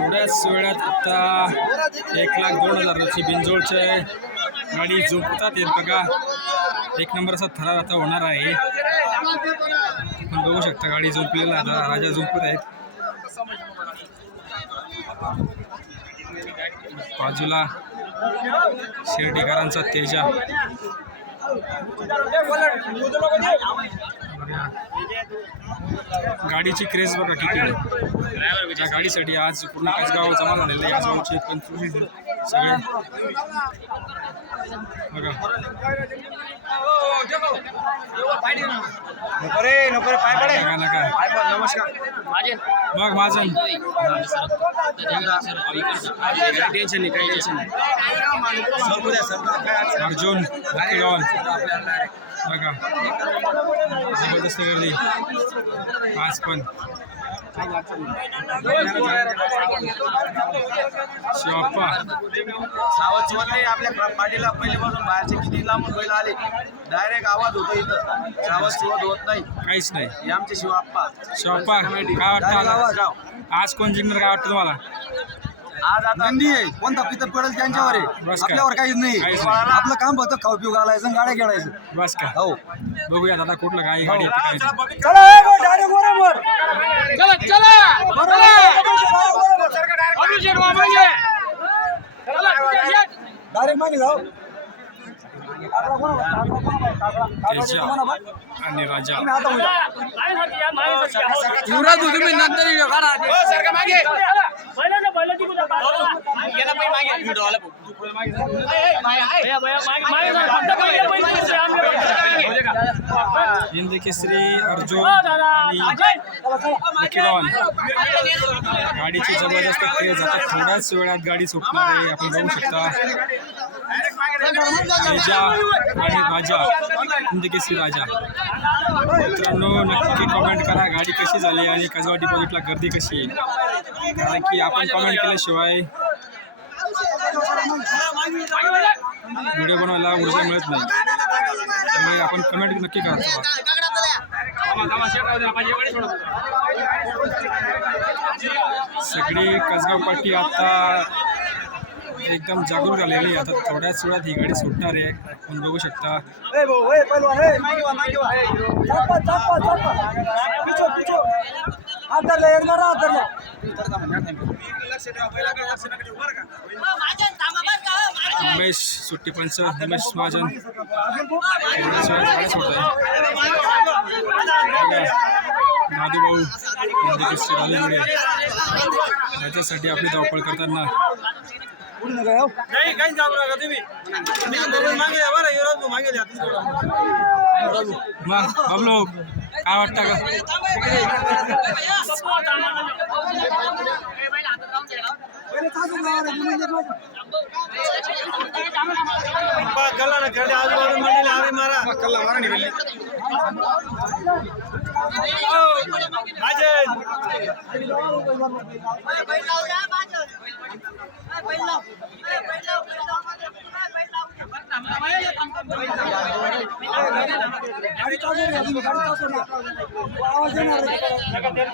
थोड्याच वेळात आता 1,02,000 बिनजोडचे गाडी झोपतात येत बघा. एक नंबरचा थरार आता होणार आहे. आपण बघू शकता गाडी झोपलेला आता राजा झोपत आहेत. बाजूला शिर्डीकरांचा तेजा. गाडीची क्रेज बघा किती आहे. त्या गाडीसाठी आज पूर्ण कसगाव जमा झालेलं आहे. आज आमची सगळे बघा. मग माझं टेन्शन नाही, काही टेन्शन नाही. अर्जुन बघा जबरदस्त गर्दी आज पण. शिवप्पा आपल्या पाठीला पहिल्यापासून बाहेरचे किती लांबून बैल आले, डायरेक्ट आवाज होतो इथं. आवाज शिवत होत नाही, काहीच नाही. हे आमचे शिवप्पा. शिवप्पा काय वाटतं आज कोण जिंकणार, काय वाटतं तुम्हाला? आज आता नंदी आहे, कोणता पितर पडेल त्यांच्यावर आहे, आपल्यावर काहीच नाही. आपलं काम फक्त खाऊ पिऊ घालायचं, गाड्या खेळायचं बस का. हो बघूया आता कुठलं काय गाडी डायरेक्ट मागे जाऊ. तेजा आणि राजा. तुम्ही नंतर हिंद केसरी अर्जुन आणि निखिलवान. गाडीची जबरदस्त क्रेज आता थोड्याच वेळात गाडी सुटणार आहे. आपण बघू शकता तेजा आणि राजा, हिंद केसरी राजा. मित्रांनो नक्की कमेंट करा गाडी कशी झाली आणि कसगाव डिपॉझिटला गर्दी कशी आहे. कारण की आपण कमेंट केल्याशिवाय व्हिडिओ बनवायला ऊर्जा मिळत नाही. त्यामुळे आपण कमेंट नक्की करा. सगळी कसगाव पार्टी आता एकदम जागरूक झालेली. आता थोड्याच वेळात ही गाडी सुटणार आहे. आपण बघू शकता उमेश सुट्टी पंच, उमेश महाजन नादूभाऊ त्याच्यासाठी आपली धावपळ करताना मग बबलो काय वाटतं का?